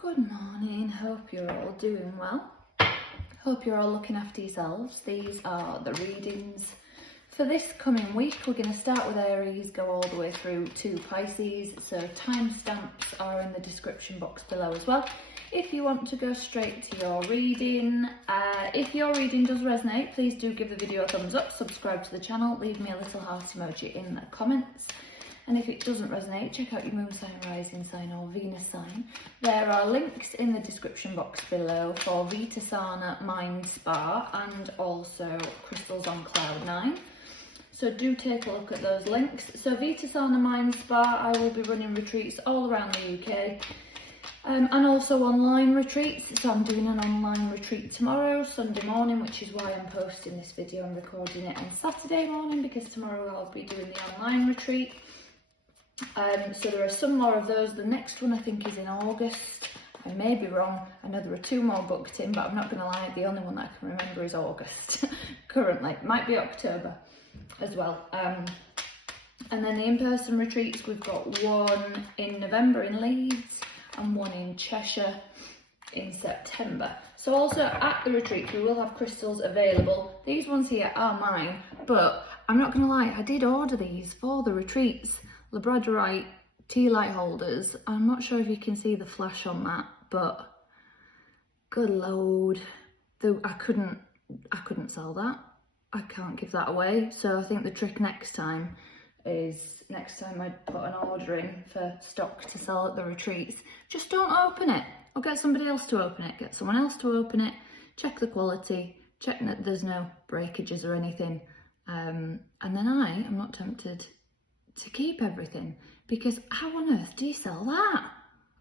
Good morning, hope you're all doing well. Hope you're all looking after yourselves. These are the readings for this coming week. We're going to start with Aries, go all the way through to Pisces, so timestamps are in the description box below as well. If you want to go straight to your reading, if your reading does resonate, please do give the video a thumbs up, subscribe to the channel, leave me a little heart emoji in the comments. And if it doesn't resonate, check out your moon sign, rising sign or Venus sign. There are links in the description box below for Vita Mind Spa and also Crystals on Cloud 9. So do take a look at those links. So Vita Mind Spa, I will be running retreats all around the UK and also online retreats. So I'm doing an online retreat tomorrow, Sunday morning, which is why I'm posting this video and recording it on Saturday morning, because tomorrow I'll be doing the online retreat. So there are some more of those. The next one I think is in August. I may be wrong. I know there are 2 more booked in, but I'm not going to lie, the only one that I can remember is August currently. It might be October as well. And then the in-person retreats, we've got one in November in Leeds and one in Cheshire in September. So also at the retreat we will have crystals available. These ones here are mine, but I'm not going to lie, I did order these for the retreats. Labradorite tea light holders. I'm not sure if you can see the flash on that, but good lord, I couldn't sell that. I can't give that away. So I think the trick next time is I put an order in for stock to sell at the retreats, just don't open it, or get somebody else to open it, get someone else to open it, check the quality, check that there's no breakages or anything, and then I am not tempted to keep everything, because how on earth do you sell that?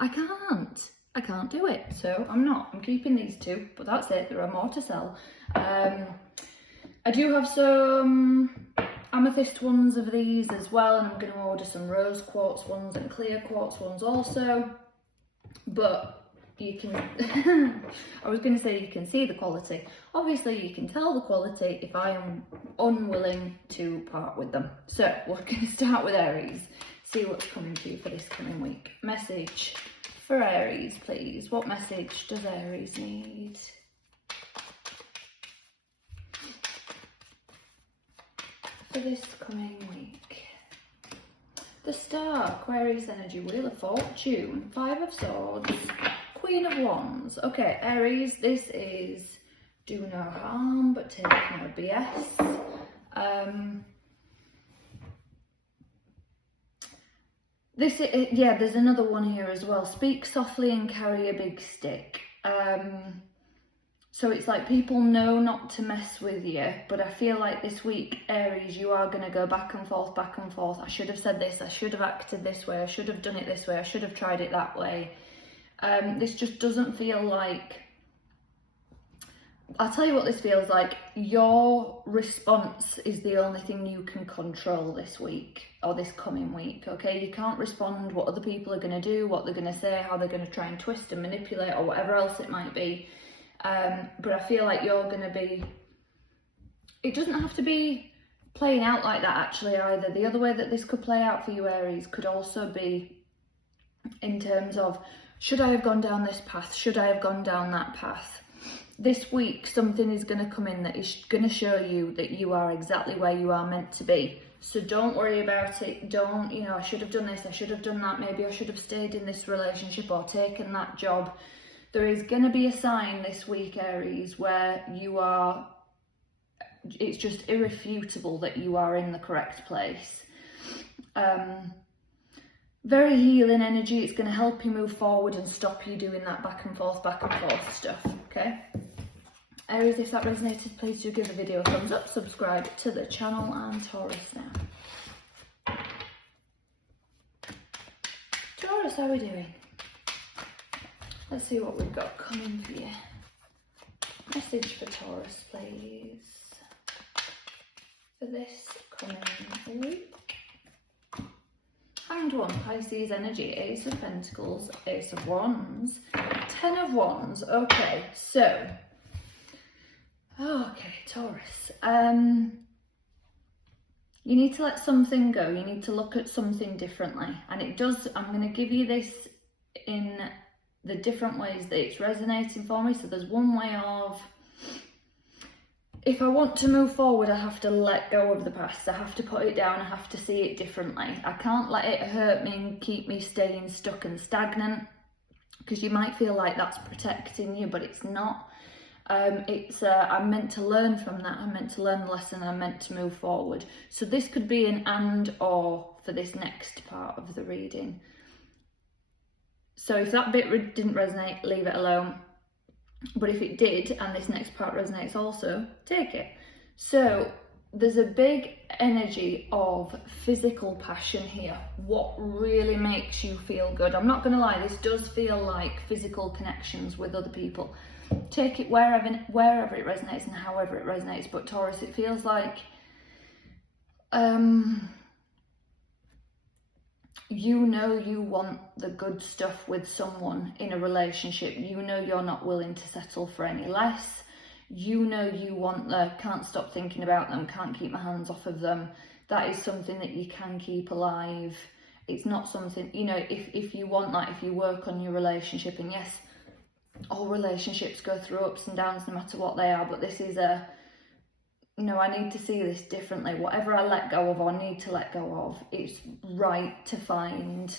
I can't do it, so I'm keeping these 2, but that's it. There are more to sell. I do have some amethyst ones of these as well, and I'm going to order some rose quartz ones and clear quartz ones also, but you can I was going to say you can see the quality. Obviously you can tell the quality if I am unwilling to part with them. So we're going to start with Aries, see what's coming to you for this coming week. Message for Aries, please. What message does Aries need? For this coming week. The Star, Aquarius energy, Wheel of Fortune, 5 of Swords, Queen of Wands. Okay, Aries, this is do no harm but take no BS. There's another one here as well. Speak softly and carry a big stick. So it's like people know not to mess with you, but I feel like this week, Aries, you are going to go back and forth. I should have said this, I should have acted this way, I should have done it this way, I should have tried it that way. This just doesn't feel like, I'll tell you what this feels like. Your response is the only thing you can control this week or this coming week, okay? You can't respond what other people are going to do, what they're going to say, how they're going to try and twist and manipulate or whatever else it might be. But I feel like you're going to be, it doesn't have to be playing out like that actually either. The other way that this could play out for you, Aries, could also be in terms of, should I have gone down this path? Should I have gone down that path? This week, something is going to come in that is going to show you that you are exactly where you are meant to be. So don't worry about it. Don't, I should have done this, I should have done that. Maybe I should have stayed in this relationship or taken that job. There is going to be a sign this week, Aries, where you are, it's just irrefutable that you are in the correct place. Very healing energy. It's going to help you move forward and stop you doing that back and forth stuff, okay? Aries, if that resonated, please do give the video a thumbs up, subscribe to the channel, and Taurus now. Taurus, how are we doing? Let's see what we've got coming for you. Message for Taurus, please, for this coming week. Hanged One, Pisces energy, Ace of Pentacles, Ace of Wands, 10 of Wands. Okay, so, Taurus. You need to let something go. You need to look at something differently. And it does, I'm going to give you this in the different ways that it's resonating for me. So there's one way of, if I want to move forward, I have to let go of the past. I have to put it down. I have to see it differently. I can't let it hurt me and keep me staying stuck and stagnant, because you might feel like that's protecting you, but it's not. I'm meant to learn from that. I'm meant to learn the lesson. I'm meant to move forward. So this could be an and or for this next part of the reading. So if that bit didn't resonate, leave it alone. But if it did, and this next part resonates also, take it. So there's a big energy of physical passion here. What really makes you feel good? I'm not going to lie, this does feel like physical connections with other people. Take it wherever it resonates and however it resonates. But Taurus, it feels like you know you want the good stuff with someone in a relationship. You know you're not willing to settle for any less. You know you want the can't stop thinking about them, can't keep my hands off of them. That is something that you can keep alive. It's not something, you know, if you want that, if you work on your relationship, and yes, all relationships go through ups and downs no matter what they are, but this is a, no, I need to see this differently. Whatever I let go of or need to let go of, it's right to find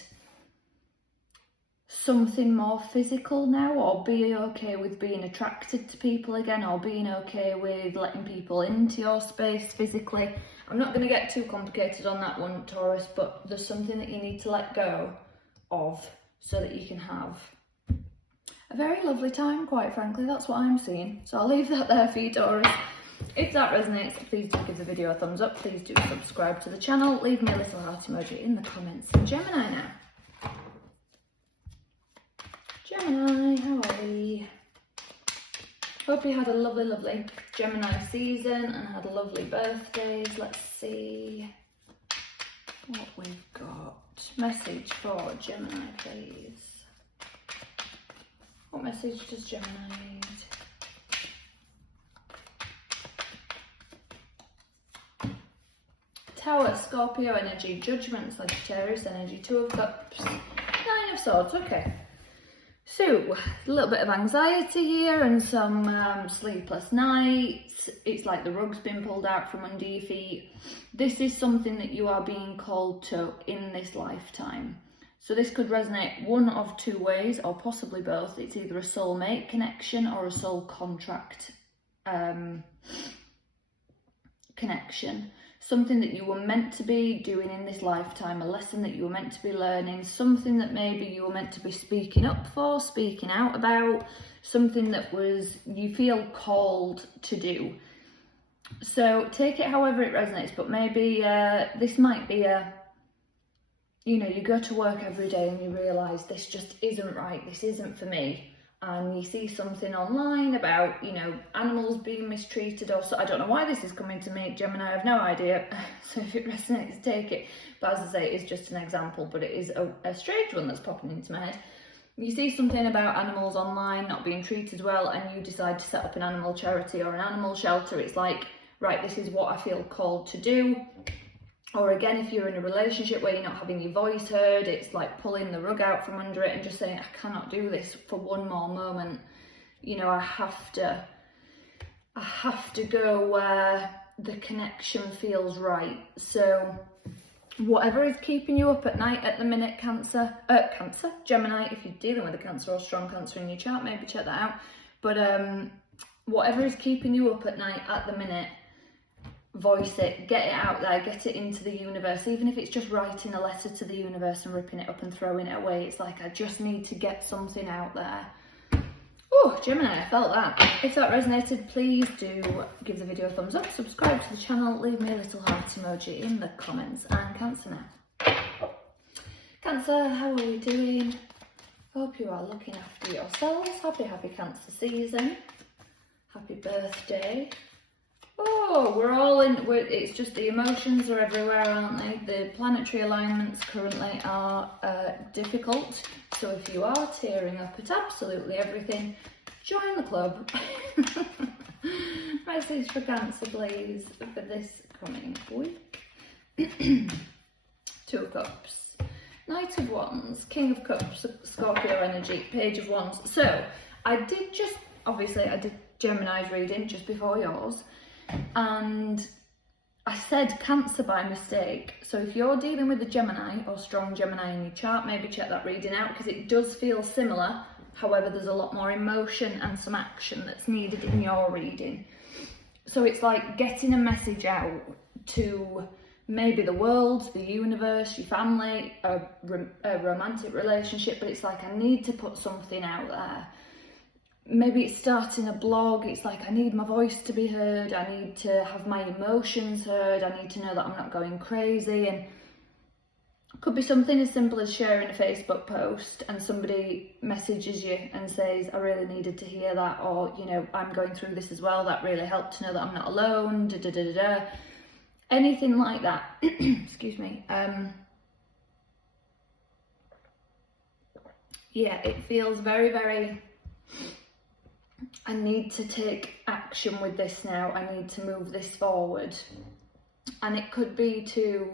something more physical now, or be okay with being attracted to people again, or being okay with letting people into your space physically. I'm not going to get too complicated on that one, Taurus, but there's something that you need to let go of so that you can have a very lovely time, quite frankly. That's what I'm seeing. So I'll leave that there for you, Taurus. If that resonates, please do give the video a thumbs up. Please do subscribe to the channel. Leave me a little heart emoji in the comments. Gemini now. Gemini, how are we? Hope you had a lovely, lovely Gemini season and had lovely birthdays. Let's see what we've got. Message for Gemini, please. What message does Gemini need? Tower, Scorpio energy, Judgment, Sagittarius energy, Two of Cups, Nine of Swords. Okay. So, a little bit of anxiety here and some sleepless nights. It's like the rug's been pulled out from under your feet. This is something that you are being called to in this lifetime. So this could resonate one of two ways, or possibly both. It's either a soulmate connection or a soul contract connection. Something that you were meant to be doing in this lifetime, a lesson that you were meant to be learning, something that maybe you were meant to be speaking up for, speaking out about, something that you feel called to do. So take it however it resonates, but maybe this might be you go to work every day and you realise this just isn't right, this isn't for me. And you see something online about, animals being mistreated, or so. I don't know why this is coming to me, Gemini, I have no idea. So if it resonates, take it. But as I say, it's just an example, but it is a strange one that's popping into my head. You see something about animals online not being treated well, and you decide to set up an animal charity or an animal shelter. It's like, right, this is what I feel called to do. Or again, if you're in a relationship where you're not having your voice heard, it's like pulling the rug out from under it and just saying, I cannot do this for one more moment. I have to go where the connection feels right. So whatever is keeping you up at night at the minute, Gemini, if you're dealing with a Cancer or strong Cancer in your chart, maybe check that out. But whatever is keeping you up at night at the minute, voice it, get it out there, get it into the universe. Even if it's just writing a letter to the universe and ripping it up and throwing it away, it's like, I just need to get something out there. Oh, Gemini, I felt that. If that resonated, please do give the video a thumbs up, subscribe to the channel, leave me a little heart emoji in the comments. And Cancer now. Cancer, how are we doing? Hope you are looking after yourselves. Happy Cancer season. Happy birthday. Oh, we're all in, it's just the emotions are everywhere, aren't they? The planetary alignments currently are difficult. So if you are tearing up at absolutely everything, join the club. Message for Cancer, please, for this coming week. Two of Cups. Knight of Wands, King of Cups, Scorpio energy, Page of Wands. So I did Gemini's reading just before yours, and I said Cancer by mistake. So if you're dealing with a Gemini or strong Gemini in your chart, maybe check that reading out, because it does feel similar. However, there's a lot more emotion and some action that's needed in your reading. So it's like getting a message out to maybe the world, the universe, your family, a romantic relationship, but it's like I need to put something out there. Maybe it's starting a blog. It's like I need my voice to be heard. I need to have my emotions heard. I need to know that I'm not going crazy. And it could be something as simple as sharing a Facebook post and somebody messages you and says, I really needed to hear that, or, you know, I'm going through this as well. That really helped to know that I'm not alone. Da, da, da, da, da. Anything like that. Excuse me. Yeah, it feels very, very... I need to take action with this now. I need to move this forward. And it could be to,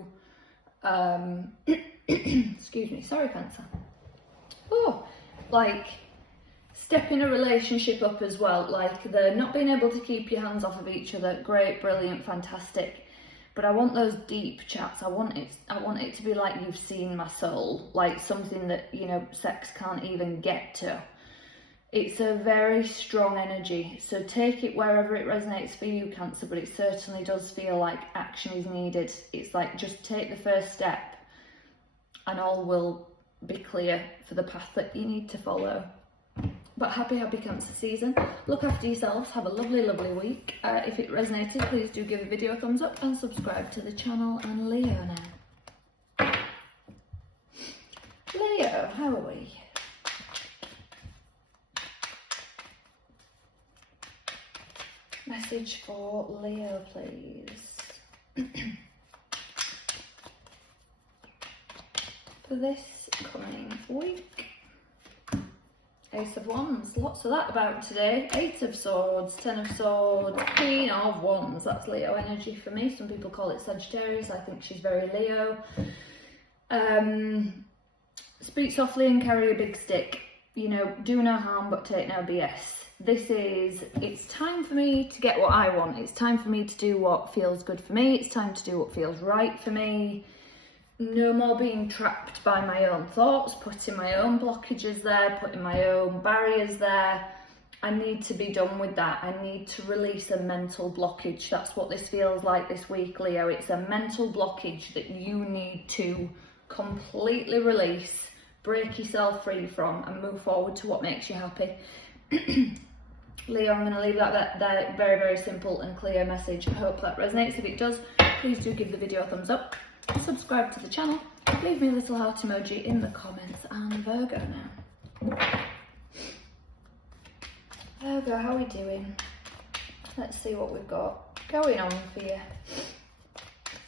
excuse me, sorry, Cancer. Oh, like stepping a relationship up as well. Like the not being able to keep your hands off of each other. Great, brilliant, fantastic. But I want those deep chats. I want it to be like you've seen my soul. Like something that, you know, sex can't even get to. It's a very strong energy, so take it wherever it resonates for you, Cancer, but it certainly does feel like action is needed. It's like just take the first step and all will be clear for the path that you need to follow. But happy Cancer season. Look after yourselves. Have a lovely, lovely week. If it resonated, please do give the video a thumbs up and subscribe to the channel. And Leo now. Leo, how are we? Message for Leo, please. For this coming week. Ace of Wands, lots of that about today. 8 of Swords, 10 of Swords, Queen of Wands. That's Leo energy for me. Some people call it Sagittarius. I think she's very Leo. Speak softly and carry a big stick. You know, do no harm but take no BS. It's time for me to get what I want. It's time for me to do what feels good for me. It's time to do what feels right for me. No more being trapped by my own thoughts, putting my own blockages there, putting my own barriers there. I need to be done with that. I need to release a mental blockage. That's what this feels like this week, Leo. It's a mental blockage that you need to completely release, break yourself free from, and move forward to what makes you happy. Leo, I'm going to leave that there. Very, very simple and clear message. I hope that resonates. If it does, please do give the video a thumbs up. Subscribe to the channel. Leave me a little heart emoji in the comments. And Virgo now. Virgo, how are we doing? Let's see what we've got going on for you.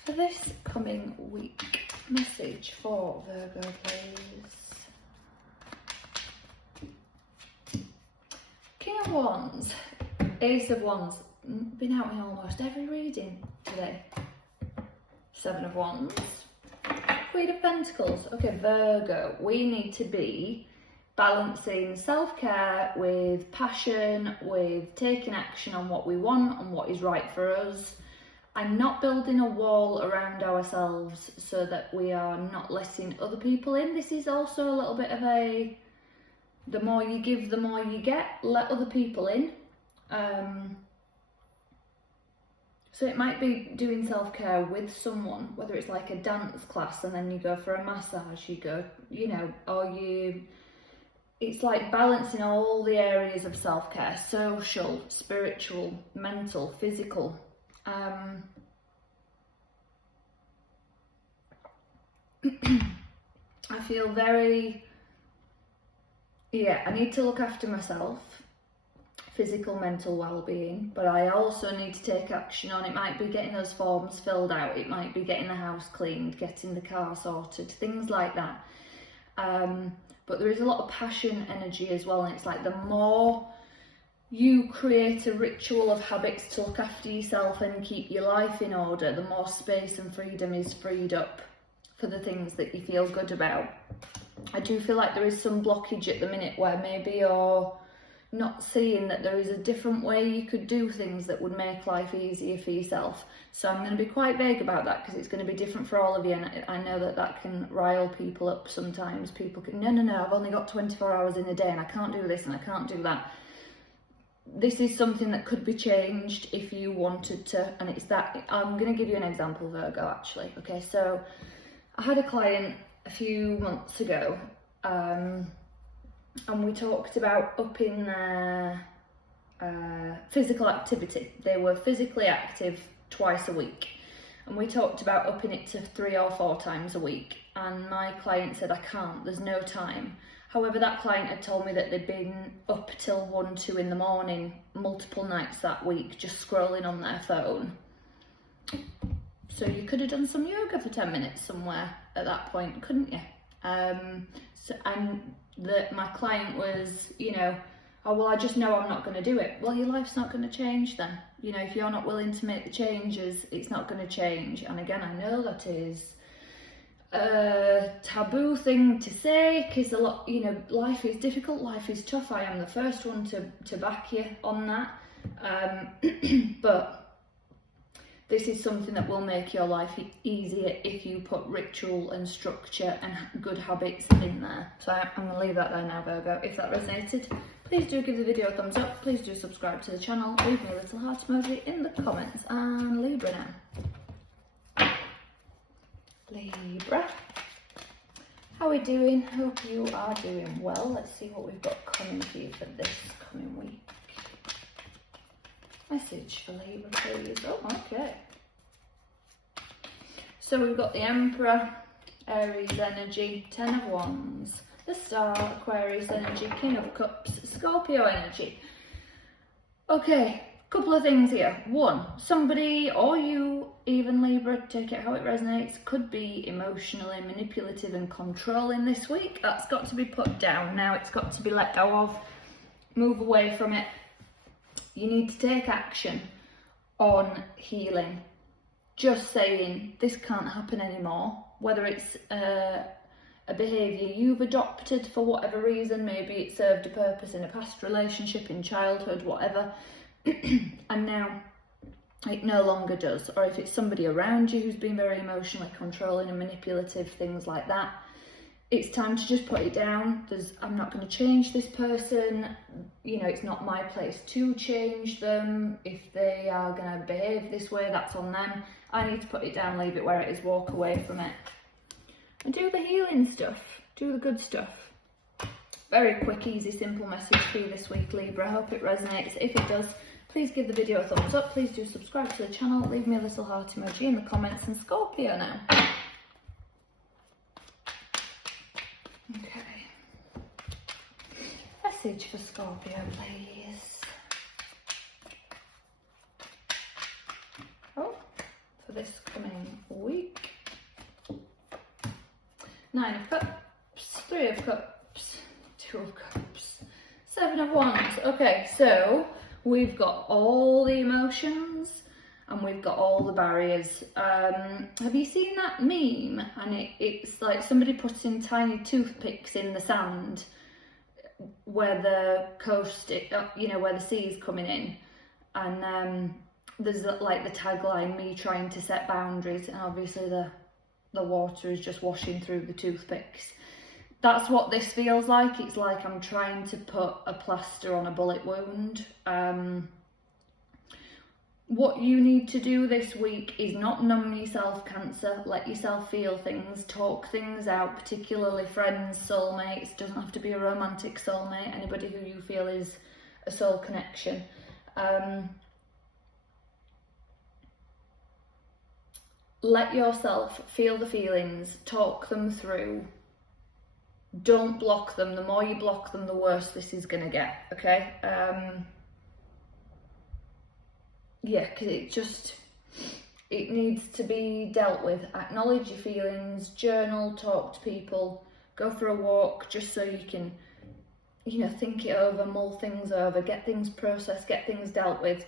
For this coming week, message for Virgo, please. King of Wands, Ace of Wands, been out in almost every reading today. 7 of Wands, Queen of Pentacles. Okay, Virgo, we need to be balancing self-care with passion, with taking action on what we want and what is right for us, and not building a wall around ourselves so that we are not letting other people in. This is also a little bit of a, the more you give, the more you get. Let other people in. So it might be doing self-care with someone, whether it's like a dance class and then you go for a massage, you go, you know, or it's like balancing all the areas of self-care: social, spiritual, mental, physical. I feel very, I need to look after myself, physical, mental well-being, but I also need to take action on, it might be getting those forms filled out, it might be getting the house cleaned, getting the car sorted, things like that. But there is a lot of passion energy as well, and it's like the more you create a ritual of habits to look after yourself and keep your life in order, the more space and freedom is freed up for the things that you feel good about. I do feel like there is some blockage at the minute where maybe you're not seeing that there is a different way you could do things that would make life easier for yourself. So I'm going to be quite vague about that because it's going to be different for all of you, and I know that that can rile people up sometimes. People can, no, I've only got 24 hours in a day and I can't do this and I can't do that. This is something that could be changed if you wanted to, and it's that, I'm going to give you an example, Virgo, actually. Okay, so I had a client a few months ago, and we talked about upping their physical activity. They were physically active twice a week, and we talked about upping it to 3 or 4 times a week, and my client said, I can't, there's no time. However, that client had told me that they'd been up till 1, 2 in the morning multiple nights that week, just scrolling on their phone. So you could have done some yoga for 10 minutes somewhere at that point, couldn't you? My client was, oh, well, I just know I'm not going to do it. Well, your life's not going to change then. If you're not willing to make the changes, it's not going to change. And again, I know that is a taboo thing to say, because a lot, life is difficult, life is tough. I am the first one to back you on that. But this is something that will make your life easier if you put ritual and structure and good habits in there. So I'm going to leave that there now, Virgo. If that resonated, please do give the video a thumbs up. Please do subscribe to the channel. Leave me a little heart emoji in the comments. And Libra now. Libra. How are we doing? Hope you are doing well. Let's see what we've got coming for you for this coming week. Message for Libra, please. Oh, okay. So we've got the Emperor, Aries energy, 10 of Wands, the Star, Aquarius energy, King of Cups, Scorpio energy. Okay, couple of things here. One, somebody, or you, even Libra, take it how it resonates, could be emotionally manipulative and controlling this week. That's got to be put down now. It's got to be let go of. Move away from it. You need to take action on healing. Just saying this can't happen anymore, whether it's a behaviour you've adopted for whatever reason, maybe it served a purpose in a past relationship, in childhood, whatever, and now it no longer does. Or if it's somebody around you who's been very emotionally controlling and manipulative, things like that, it's time to just put it down. I'm not going to change this person. It's not my place to change them. If they are going to behave this way, that's on them. I need to put it down, leave it where it is, walk away from it. And do the healing stuff. Do the good stuff. Very quick, easy, simple message for you this week, Libra. I hope it resonates. If it does, please give the video a thumbs up. Please do subscribe to the channel. Leave me a little heart emoji in the comments. And Scorpio now. Okay. Message for Scorpio, please. Oh, for this coming week. 9 of Cups, 3 of Cups, 2 of Cups, 7 of Wands. Okay, so we've got all the emotions and we've got all the barriers. Have you seen that meme? And it's like somebody putting tiny toothpicks in the sand where the coast, where the sea is coming in. And there's like the tagline, me trying to set boundaries, and obviously the water is just washing through the toothpicks. That's what this feels like. It's like I'm trying to put a plaster on a bullet wound. What you need to do this week is not numb yourself, Cancer. Let yourself feel things, talk things out, particularly friends, soulmates. Doesn't have to be a romantic soulmate, anybody who you feel is a soul connection. Let yourself feel the feelings, talk them through. Don't block them. The more you block them, the worse this is going to get, okay? Yeah, because it needs to be dealt with. Acknowledge your feelings, journal, talk to people, go for a walk, just so you can, think it over, mull things over, get things processed, get things dealt with.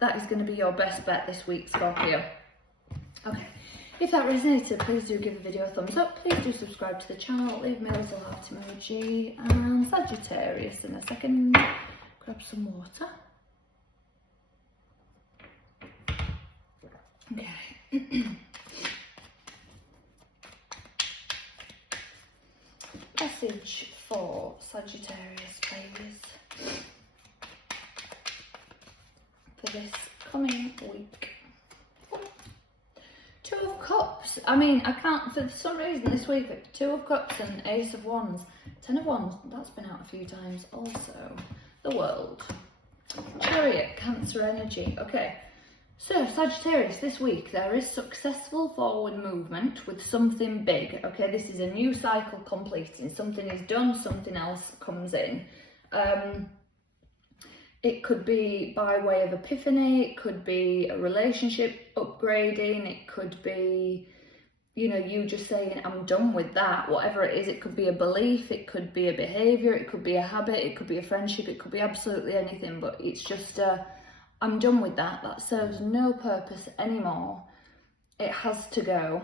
That is going to be your best bet this week, Scorpio. Okay, If that resonated, please do give the video a thumbs up. Please do subscribe to the channel. Leave me a little heart emoji. And Sagittarius in a second. Grab some water. Okay. Message for Sagittarius, please, for this coming week. Two of Cups. I mean, I can't, for some reason this week, Two of Cups and Ace of Wands. 10 of Wands, that's been out a few times also. The World. Chariot, Cancer energy. Okay. So, Sagittarius, this week there is successful forward movement with something big. Okay, this is a new cycle completing. Something is done, something else comes in. It could be by way of epiphany, it could be a relationship upgrading, it could be, you know, you just saying, I'm done with that, whatever it is. It could be a belief, it could be a behaviour, it could be a habit, it could be a friendship, it could be absolutely anything, but it's just I'm done with that. That serves no purpose anymore. It has to go.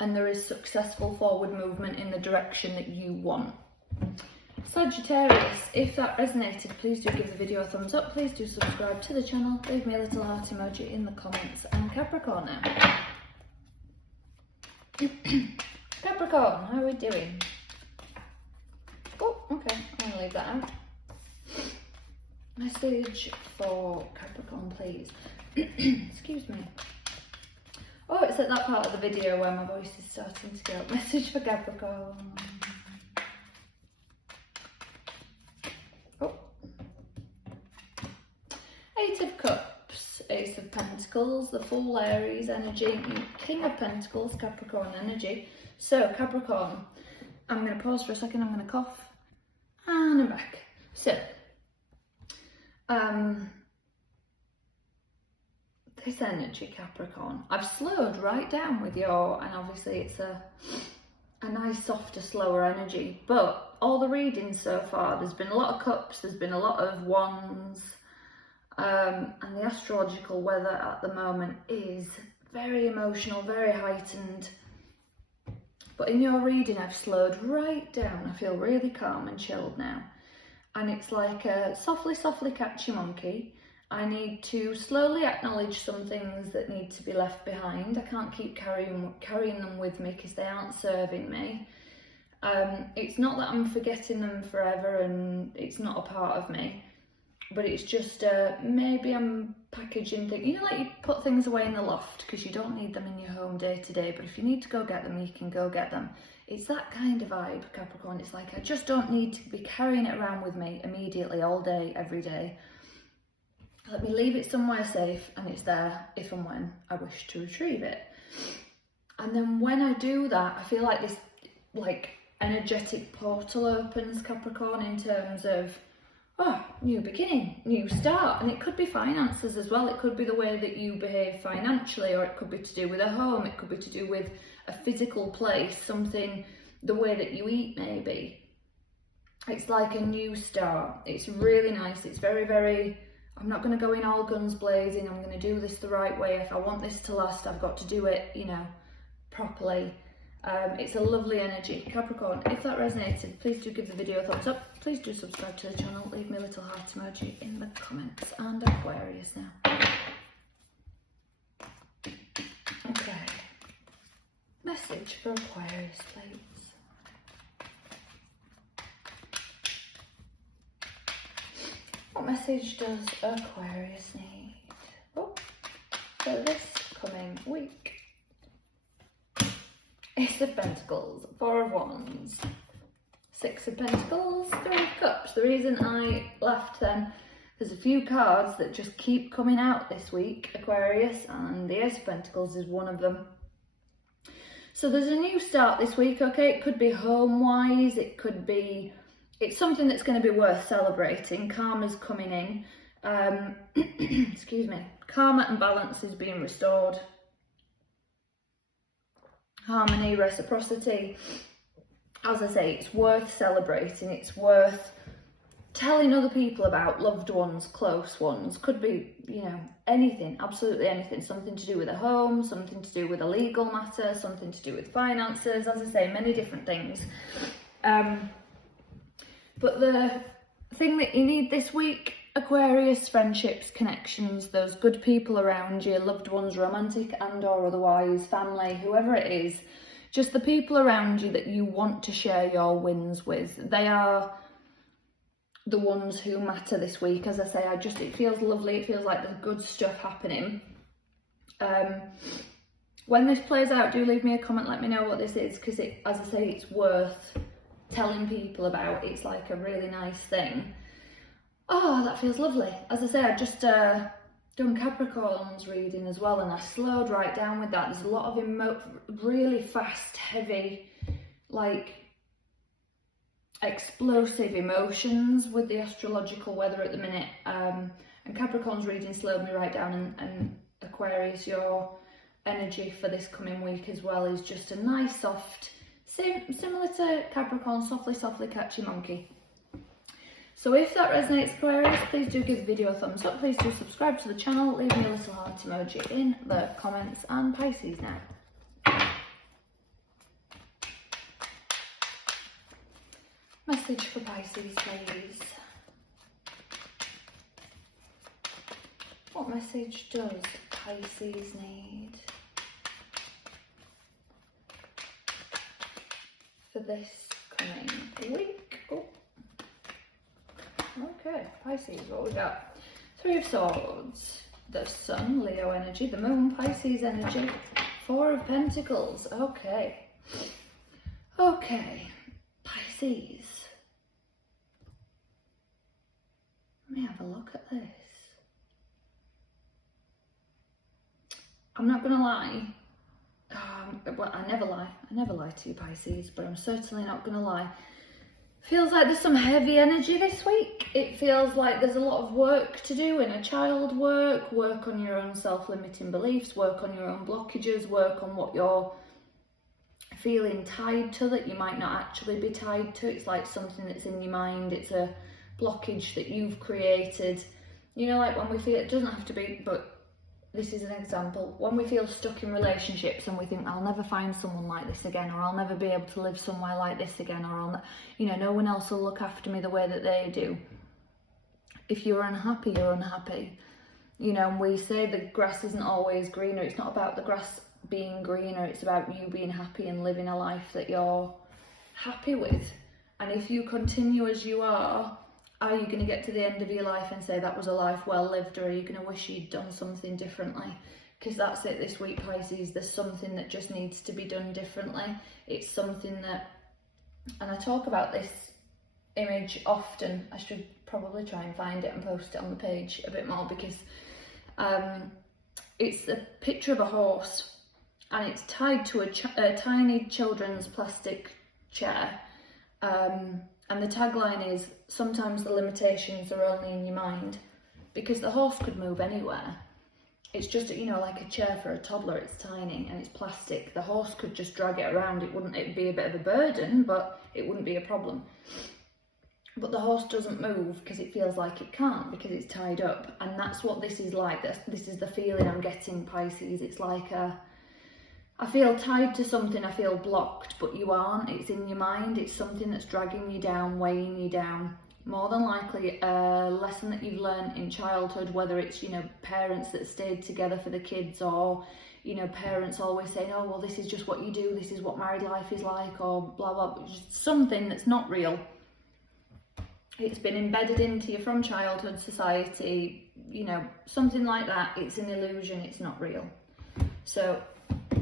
And there is successful forward movement in the direction that you want. Sagittarius, if that resonated, please do give the video a thumbs up. Please do subscribe to the channel. Leave me a little heart emoji in the comments. And Capricorn now. Capricorn, how are we doing? Oh, okay. I'm going to leave that out. Message for Capricorn, please. Excuse me. Oh, it's at that part of the video where my voice is starting to go. Message for Capricorn. Oh. Eight of Cups, Ace of Pentacles, the Fool, Aries energy, King of Pentacles, Capricorn energy. So, Capricorn, I'm going to pause for a second, I'm going to cough, and I'm back. So, this energy, Capricorn, I've slowed right down with your, and obviously it's a nice softer, slower energy, but all the readings so far, there's been a lot of cups, there's been a lot of wands, and the astrological weather at the moment is very emotional, very heightened. But in your reading, I've slowed right down. I feel really calm and chilled now. And it's like a softly, softly catch your monkey. I need to slowly acknowledge some things that need to be left behind. I can't keep carrying them with me because they aren't serving me. It's not that I'm forgetting them forever and it's not a part of me, but it's just maybe I'm packaging things. You know, like you put things away in the loft because you don't need them in your home day to day, but if you need to go get them, you can go get them. It's that kind of vibe, Capricorn. It's like I just don't need to be carrying it around with me immediately, all day, every day. Let me leave it somewhere safe and it's there if and when I wish to retrieve it. And then when I do that, I feel like this like energetic portal opens, Capricorn, in terms of, oh, new beginning, new start. And it could be finances as well. It could be the way that you behave financially, or it could be to do with a home. It could be to do with a physical place, something, the way that you eat maybe. It's like a new start. It's really nice. It's very, very, I'm not going to go in all guns blazing. I'm going to do this the right way. If I want this to last, I've got to do it, you know, properly. It's a lovely energy. Capricorn, if that resonated, please do give the video a thumbs up. Please do subscribe to the channel. Leave me a little heart emoji in the comments. And Aquarius now. Okay. Message for Aquarius, please. What message does Aquarius need? Oh, for this coming week. Ace of Pentacles, Four of Wands, Six of Pentacles, Three of Cups. The reason I laughed then, there's a few cards that just keep coming out this week, Aquarius, and the Ace of Pentacles is one of them. So there's a new start this week, okay? It could be home-wise, it could be, it's something that's going to be worth celebrating. Karma's coming in. Excuse me. Karma and balance is being restored. Harmony, reciprocity. As I say, it's worth celebrating. It's worth telling other people about loved ones, close ones, could be, you know, anything, absolutely anything, something to do with a home, something to do with a legal matter, something to do with finances, as I say, many different things. But the thing that you need this week, Aquarius, friendships, connections, those good people around you, loved ones, romantic and or otherwise, family, whoever it is, just the people around you that you want to share your wins with. They are the ones who matter this week. As I say, it feels lovely, it feels like there's good stuff happening. When this plays out, do leave me a comment, let me know what this is, because as I say, it's worth telling people about. It's like a really nice thing. Oh, that feels lovely. As I say, I just done Capricorn's reading as well, and I slowed right down with that. There's a lot of really fast, heavy, like explosive emotions with the astrological weather at the minute, and Capricorn's reading slowed me right down, and Aquarius, your energy for this coming week as well is just a nice soft, similar to Capricorn, softly catchy monkey. So if that resonates, Aquarius, please do give the video a thumbs up, please do subscribe to the channel, leave me a little heart emoji in the comments, and Pisces now. Message for Pisces, please. What message does Pisces need for this coming week? Oh. Okay, Pisces, what we got? Three of Swords, the Sun, Leo energy, the Moon, Pisces energy, Four of Pentacles. Okay. Okay, Pisces. Let me have a look at this. I'm not gonna lie. Well, I never lie to you, Pisces, but I'm certainly not gonna lie. Feels like there's some heavy energy this week. It feels like there's a lot of work to do, inner child work on your own self-limiting beliefs, work on your own blockages, work on what you're feeling tied to that you might not actually be tied to. It's like something that's in your mind. It's a blockage that you've created. You know, like when we feel, it doesn't have to be, but this is an example. When we feel stuck in relationships and we think, I'll never find someone like this again, or I'll never be able to live somewhere like this again, or you know, no one else will look after me the way that they do. If you're unhappy, you're unhappy. You know, and we say the grass isn't always greener. It's not about the grass being greener. It's about you being happy and living a life that you're happy with. And if you continue as you are you going to get to the end of your life and say that was a life well lived, or are you going to wish you'd done something differently? Because that's it this week, Pisces. There's something that just needs to be done differently. It's something that, and I talk about this image often. I should probably try and find it and post it on the page a bit more, because it's a picture of a horse and it's tied to a tiny children's plastic chair. And the tagline is, sometimes the limitations are only in your mind, because the horse could move anywhere. It's just, you know, like a chair for a toddler, it's tiny and it's plastic. The horse could just drag it around. It'd be a bit of a burden, but it wouldn't be a problem. But the horse doesn't move because it feels like it can't, because it's tied up. And that's what this is like. This is the feeling I'm getting, Pisces. It's like I feel tied to something, I feel blocked, but you aren't. It's in your mind. It's something that's dragging you down, weighing you down. More than likely a lesson that you've learned in childhood, whether it's, you know, parents that stayed together for the kids, or, you know, parents always saying, oh, well, this is just what you do, this is what married life is like, or blah, blah, blah. Just something that's not real. It's been embedded into you from childhood, society, you know, something like that. It's an illusion, it's not real. So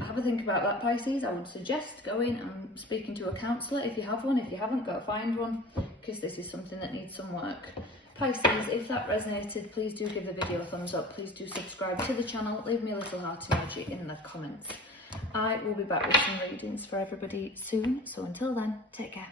have a think about that, Pisces. I would suggest going and speaking to a counsellor if you have one. If you haven't, go find one, because this is something that needs some work. Pisces, if that resonated, please do give the video a thumbs up. Please do subscribe to the channel. Leave me a little heart emoji in the comments. I will be back with some readings for everybody soon. So until then, take care.